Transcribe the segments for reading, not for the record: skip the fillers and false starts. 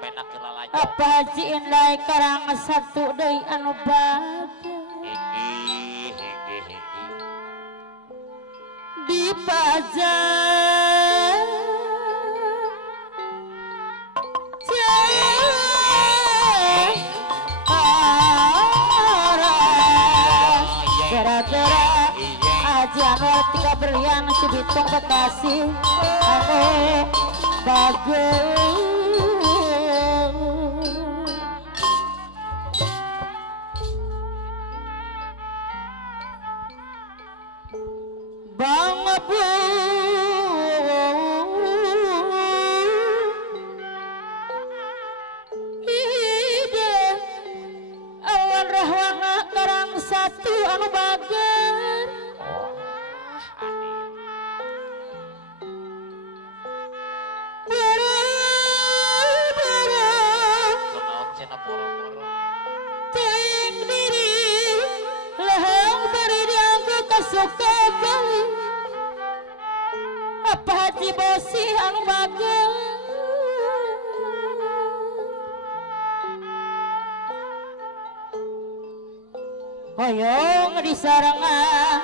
fenomena kelalanya apa haji indah karang satu deui anu bage higi di pajak gara-gara Haji Anwar tiga berlian Cibitung Bekasi anu bagus Bang Abu Ida awan rahwana karang satu anu bager Ting diri leheng beri dianggu kasuka kali apa haji bosi anu bager hoyong di sarangan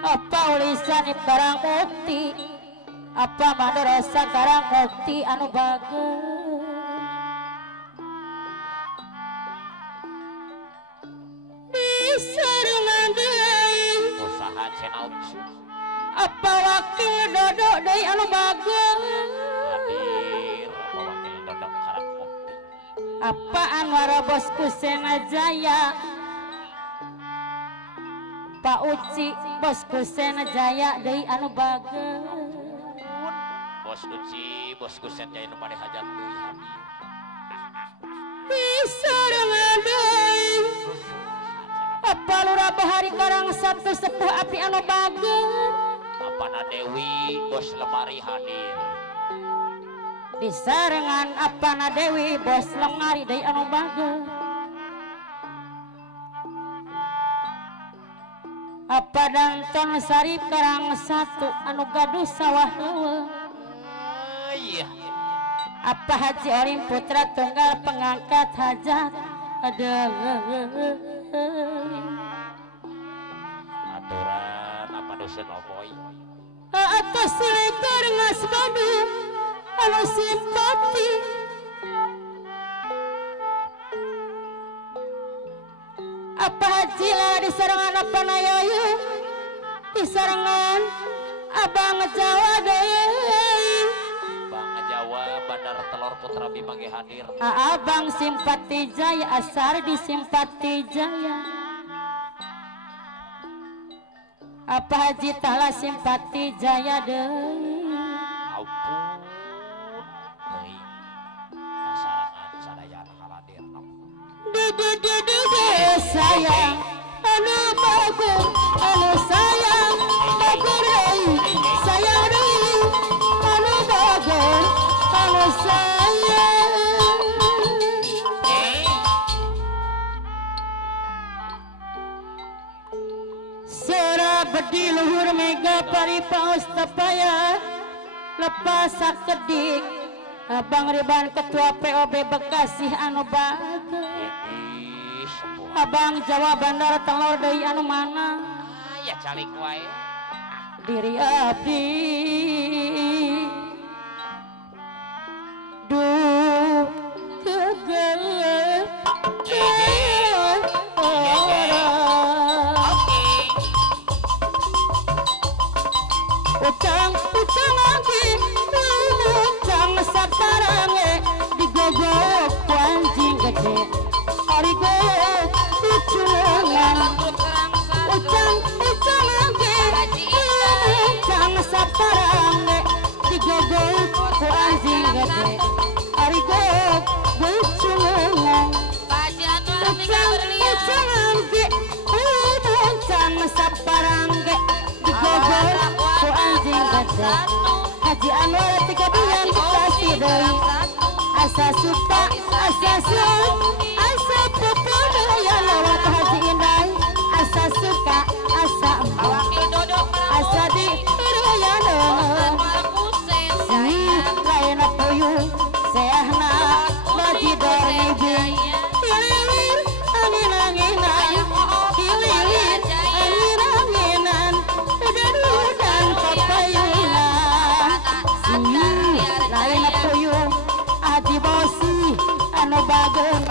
apa ulisan di barang bukti apa madrasah karang bukti anu bager usaha channel apa wakil dodok deui anu bager hadir wakil dodok karang bukti apa Anwar bosku Senajaya Pak Uci bosku Senajaya deui anu bager bos Uci bosku Senjaya nu pade hajat deui hadir bisa deui apa lurah bahari karang satu sepuh api anu bager Apana Dewi bos lemari hadir disarengan apana Dewi bos lemari deui anu bager apa danton sarip karang satu anu gaduh sawah leuweung iya apa Haji Olim putra tunggal pengangkat hajat ada aturan apa dosen opoy atas lekar ngas badu anu simpati apa haji lah di sarangan apa nayayu di sarangan abang Jawa deui Bang Jawa Bandar Telur Putra Bimangge hadir abang simpati jaya asar di simpati jaya apa haji tala simpati jaya deui ampun deui kasarangan sadayana hadir sayang anu bagus anu sayang bagus deui sayang deui anu bagus anu sayang Sera bedi luhur mega paripaos tapaya lepas sakedik Abang Riban Ketua POB Bekasi anu bagus Abang Jawa Bandar Telur deui anu mana ya calik wae diri abdi duh tegelep ucang lagi ucang saparange digogok ku anjing gede arigo diculengan ucang lagi ucang saparange digogok ku anjing gede arigo diculengan ucang lagi ucang saparange digogok ku anjing gede Haji Anwar tiga bulan Bekasi deui asa suka asa sun asa pupu daya lawat Haji Indah asa suka asa empuk asa di daya lain puyuh seahna baji dormiji hililir angin-anginan hililir angin-anginan udan-udan papayunan lain puyung adi bosi anu bageun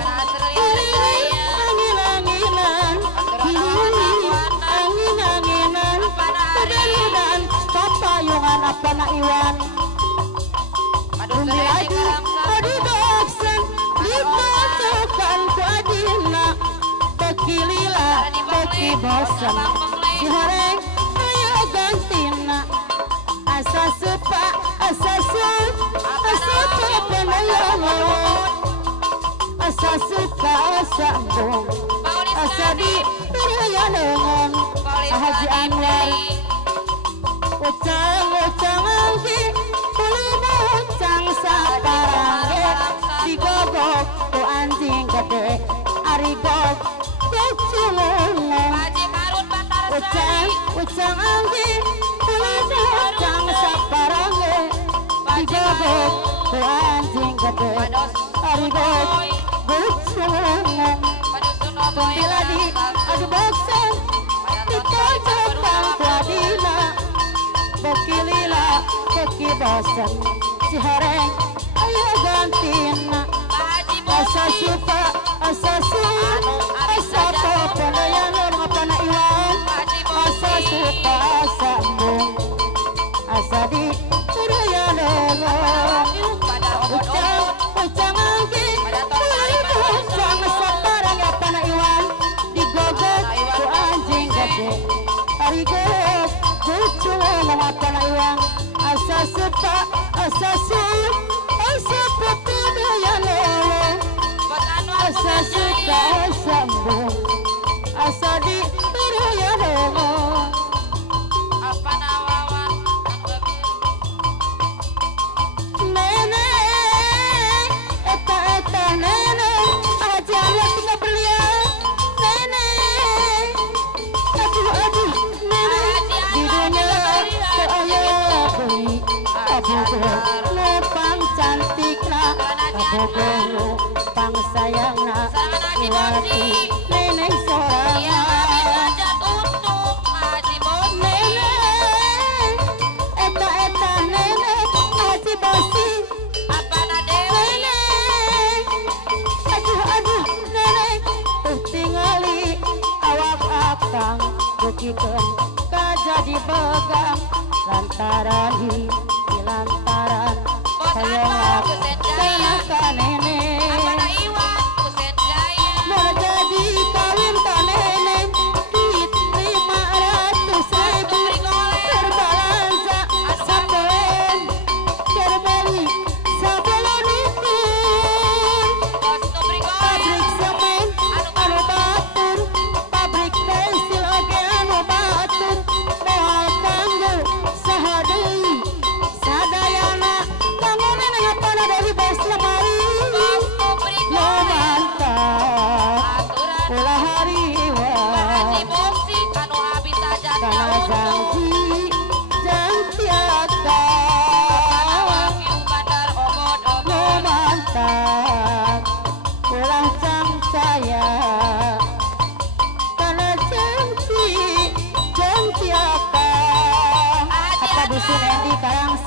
hililir angin-anginan hililir angin-anginan udan-udan papayungan apa na iwan bumi lagi adi baksan dikocokan ku adina beki lila beki bosan si horeng ayo gantina asa supa asa penayang asa suka asa embung asa di penayang Haji Anwar ucang angki ucang saparange digogok tu anjing gede ari gog keculungan ucang angki ucang saparange digogok tu anjing gede ari gog keculungan kumpiladi adu baksan dikocokan kuadina beki lila beki bosan si horeng ayo gantina asa supa asa penayang apa na iwan asa supa asa embung asa di penayang ucang angki ucang saparang apa na iwan digogok ku anjing gede ari gogok kucung apa na iwan asa supa penayang asa suka asa embung asa di penayang apa nawawan nenek eta nenek aja tinggal beliau nenek aduh nenek di dunia keaya beli abogo lepang cantikna abogo pang sayangna iwati nenek sorangan nenek eta nenek Haji Bosi nenek aduh nenek tingali awak akang bukikeun kajadi begang lantaran lantaran hoyong tenaka nenek mau jadi kawin ka nenek duit 500.000 berbalansa saben kerbeli sabelon ikun pabrik semen anu batur pabrik tekstil oge anu batur moal kanggo saha deui sadayana kanggo neneng apa na dari bos lemari lo mantap ulah hariwa kana janji tiada lo mantap ulah jang saya kana janji apa apa dusun Endi Karang 1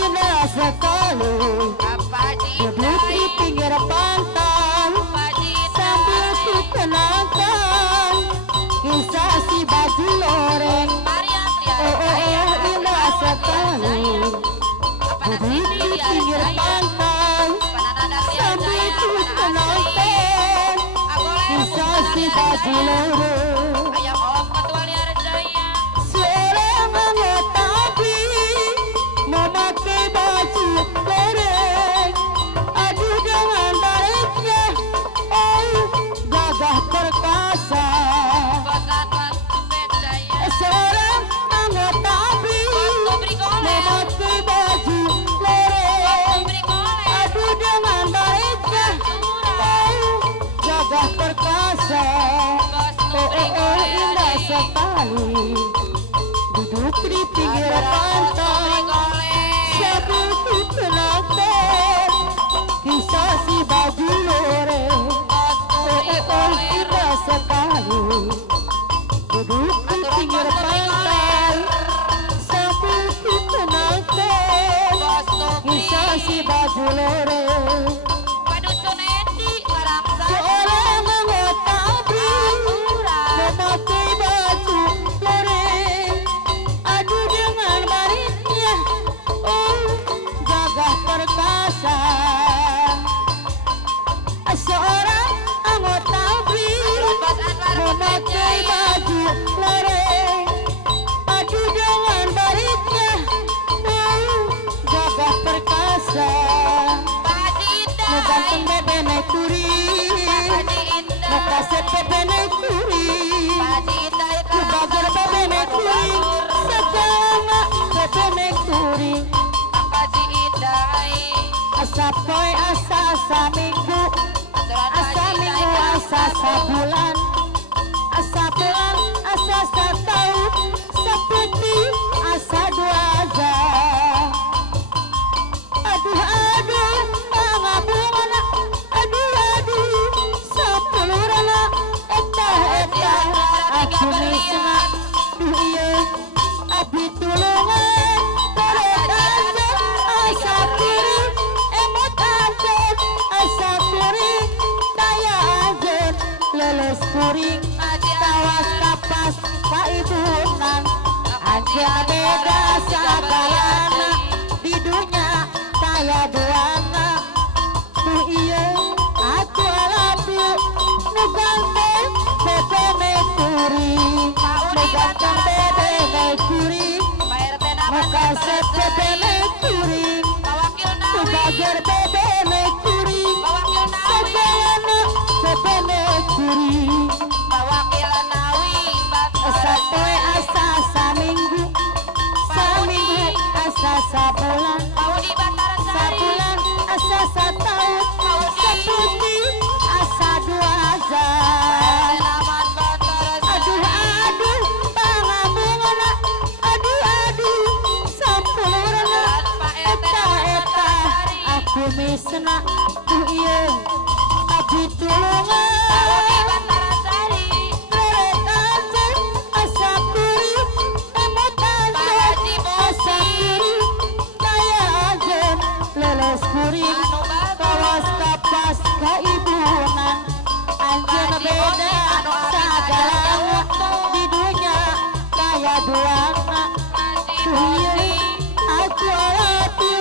indah sekali duduk di pinggir pantai sambil ku kenangkan kisah si baju loreng indah sekali duduk di pinggir pantai sambil ku kenangkan kisah si baju loreng seorang anggota memakai baju loreng aduh dengan tariknya gagah perkasa seorang anggota memakai baju loreng aduh dengan tariknya gagah perkasa indah sekali duduk duduk di pinggir pantai seperti penonton kisah si baju lore. Kita sekali duduk di pinggir pantai seperti penonton kisah si baju lore. Seorang anggota BRI memakai baju lore, aduh dengan baritnya, oh gagah perkasa. Seorang anggota BRI memakai baju lore, aduh dengan baritnya, oh gagah perkasa. Ganteng bebe naik kuri, muka sepe naik kuri, bager bebe naik kuri, segala bebe naik kuri. Asa poe asa saminggu, asa minggu asa sabulan, asa bulan asa setahun, seperti asa dua jam. Aduh aduh pangabungan, aduh aduh sapulurana, eta aku misna, iya abdi tulungan, teretajan asa kiri, emot ajen asa kuring, daya ajen leles kuring, tawas kapas kaibunan, ajen beda sagalana di dunia. Saya duana, tuh iya, aku alapu, nu ganteng bebe mekuri, nu ganteng bebe mekuri, muka bebe mekuri, nu bager bebe mekuri, segalana bebe mekuri. Asa poe asa saminggu, saminggu asa sabulan. Sabulan asa setahun, seperti asa dua jam. Aduh aduh pangabungan, aduh aduh sampurna, eta aku misna, tuh iya abdi tulungan. Teretajan asa kuri, emot ajen asa kiri, daya ajen leles kuring, tawas kapas kaibunan, anjeun beda sagalana di dunia kaya duana. Tuh aku alapu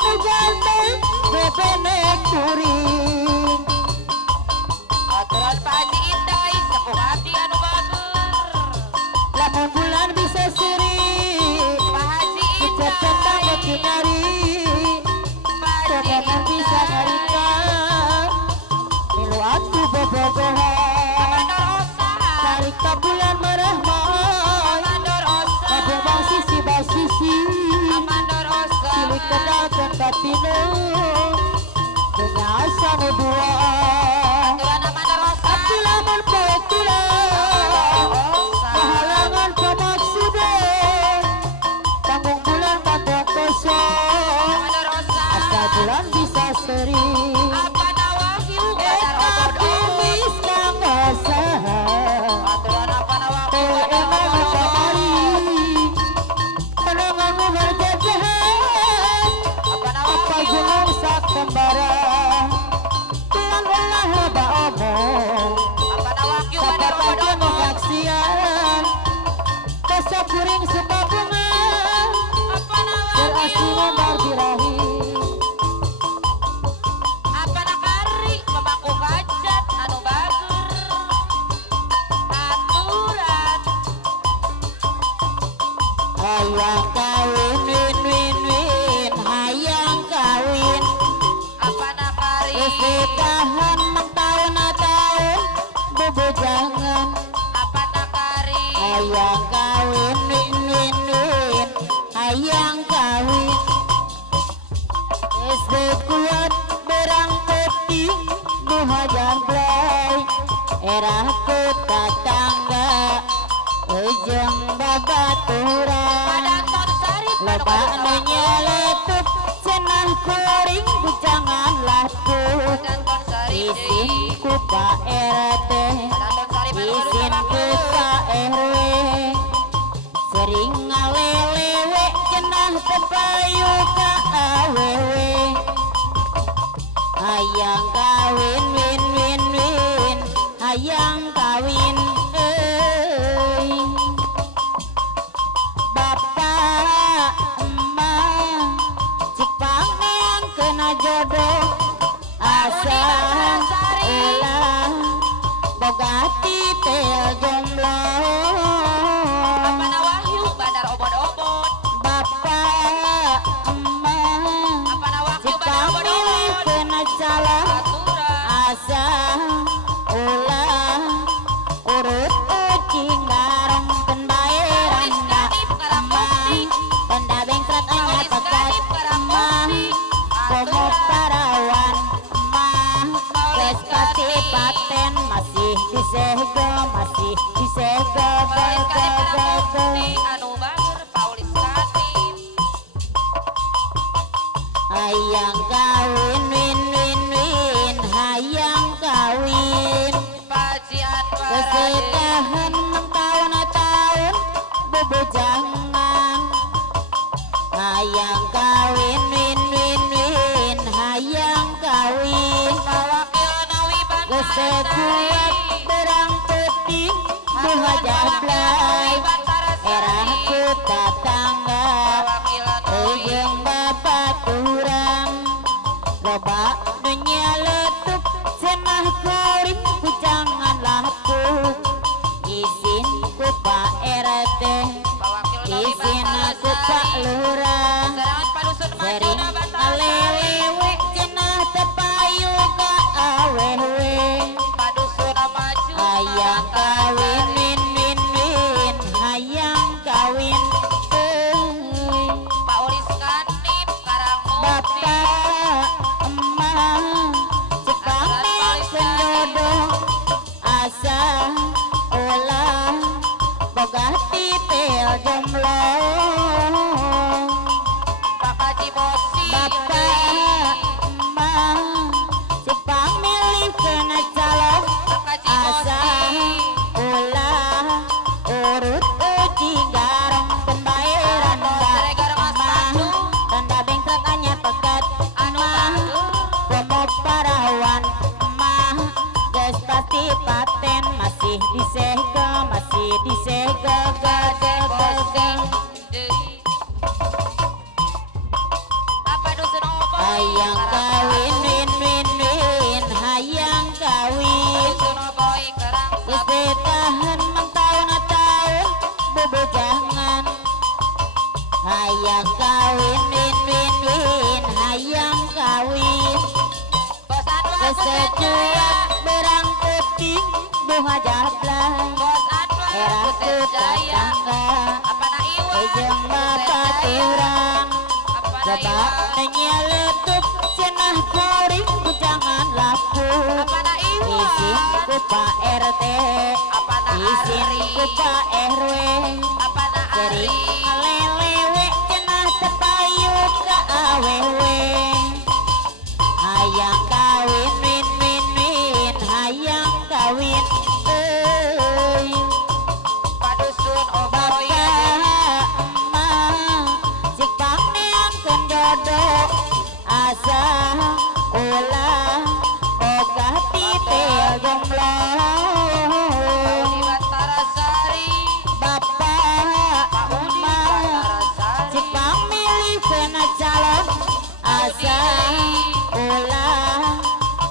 nu ganteng bebe mekuring. Aturan Pak Haji Indah sepuh abdi anu bager. Lamun bulan bisa seri, Pak Haji kita tentang bekinari. Jangan bisa ngarika, milu atuh bobogohan. Narika bulan merahmai, kabung bang sisi bang sisi, silik kedal dan batino, dengan asa nu dua. Tapi lamun poe tulang, kehalangan pemaksudan, tanggung bulan bantuan kosong. Asa bulan bisa seri, kumis kang basah, emang kamari, kenanganmu berjajahan, apa gunung sak kembara, tuan ulah loba omong, sabar aja mengaksian, kesap kuring sebab bunga, berasli nomor birahi. Hayang kawin win win win, hayang kawin. Istri tahan 6 tahun bebujangan. Hayang kawin win win win, hayang kawin. Istri kuat berang putih buha jamblay, erah ku tetangga ujung babaturan. Loba anu nyeletuk cenah kuring janganlah tuh izin ku Pak RT izin ku Pak RW sering ngalelewe cenah tepayu ka awewe hayang kawin win win win hayang kawin bapak emak cik pangean kena jodoh asa ulah boga titel jomblo Apana Wahyu bandar obod-obod bapak emak Apana Wahyu cik bandar pamilih obod-obod kena calon aturan asa ulah urut ucing bareng pembayaran emang pendabeng serat anyar pakat emang komo parawan emang geus pati paten masih disegel anu bager Paulis Ratib hayang kawin win win win hayang kawin Paji Anwar kesetahan 6 tahun bebujangan hayang kawin win win win hayang kawin Wakil Nawi kesekuat berang putih buha jablay eraku tatangga Wakil Nawi ujung bapak turang loba nu nyeletuk cenah kuring jangan lapuk izin ku Pak RT Wakil Nawi izin aku Pak Lurah Serangan Padusun sering Maduna Bantarsari alelewe cenah tepayu ka awewe Padusun Maju hayang kawin win win win hayang kawin Paulis Kanib Karangmukti bapak emak cepamin penjodoh asa ulah boga titel jomblo Pak Haji Bosi bapak emak cepamilih kena calon Pak Haji asa Bosi ulah urut uji garong pembayaran Seregar Mas Pandu tanda bengkret anyar pekat Anu Pandu komo parawan emah geus pasti paten masih disegel Apa dusun oboy hayang kawin win win win hayang kawin Dusun oboy kerang geus tahan 6 tahun bebujangan hayang kawin win win win hayang kawin Bos Anwar kesejuak berang putih buha jablay Bos Anwar eraku Buset Jaya tatangga Apana Iwan ujung bapak Buset Jaya turang Apana coba Iwan nyeletuk cenah kuring jangan lapuk Apana izin Iwan ku Pak RT Apana izin Ari ku Pak RW Apana Ari sering ngalelewe cenah tepayu ka awewe hayang kawin win win win hayang kawin Padusun oboy bapak emak cik pangean keun jodoh asa ulah boga titel jomblo Pauli Bantarasari bapak Pauli emak Bantarasari cik pamilih kena calon asa ulah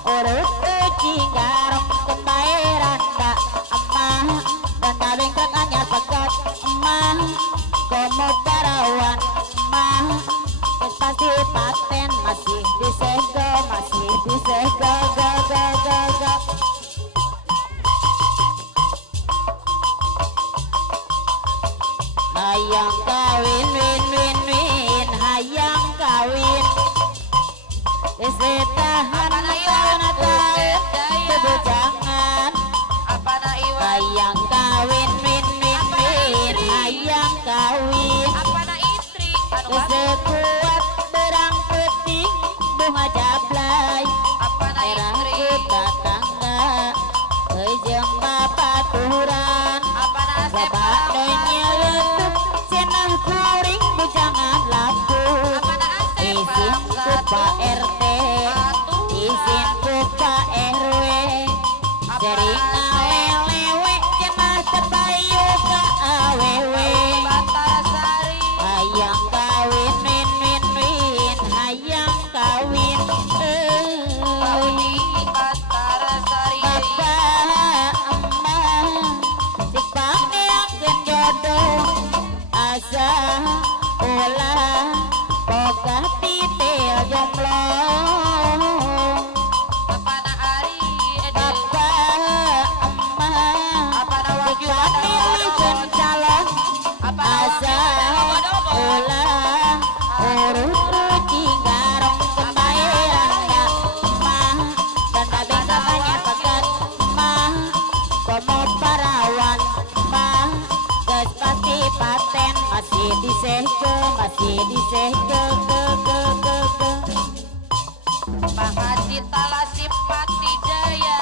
urut uji garong pembayaran emah dan bengkret anyar pekat emah komo parawan emah geus pasti paten masih disegel ga hayang kawin win win win hayang kawin tahan tahun bebujangan Apana Iwan hayang kawin win win win hayang kawin Apana Istri Anu Kesekuat berang putih bunga jablay Apa na merah istri? tetangga jeung babaturan Apa na asep babak nyeletuk cenah kuring bujangan laku Apa na asep izin ku Pak RT izin ku Pak RW sering ngalewe cenah terbayu ka awewe Bantarasari hayang kawin win win win hayang kawin Pauni Bantarasari Papa emak si pangeakeun jodoh asa ulah boga titil jomblo Apa na ari Papa emak Apa na si wagyu pangeakeun calon Apa na asa wagyu ulah urut ruci garong pembayarannya mah dan babeng namanya pekat mah komo parawan mah geus pasti paten masih disehke ke Pangacita la simpati jaya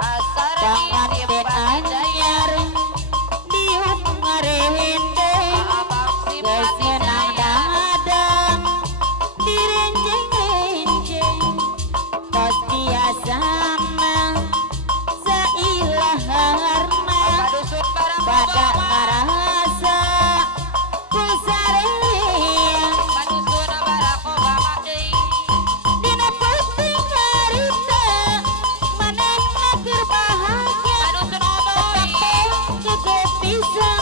Asar jangan di simpati jaya anyar diuk ngarehende Abang geus simpati menang jaya dadang direnjeng-renjeng tos biasana sailaharna Apa dusun barang badak bodoh ngarasa ku sareang Madusun barang Obama deui dina penting harita manehna keur bahagia Madusun oboy tetep gede pisan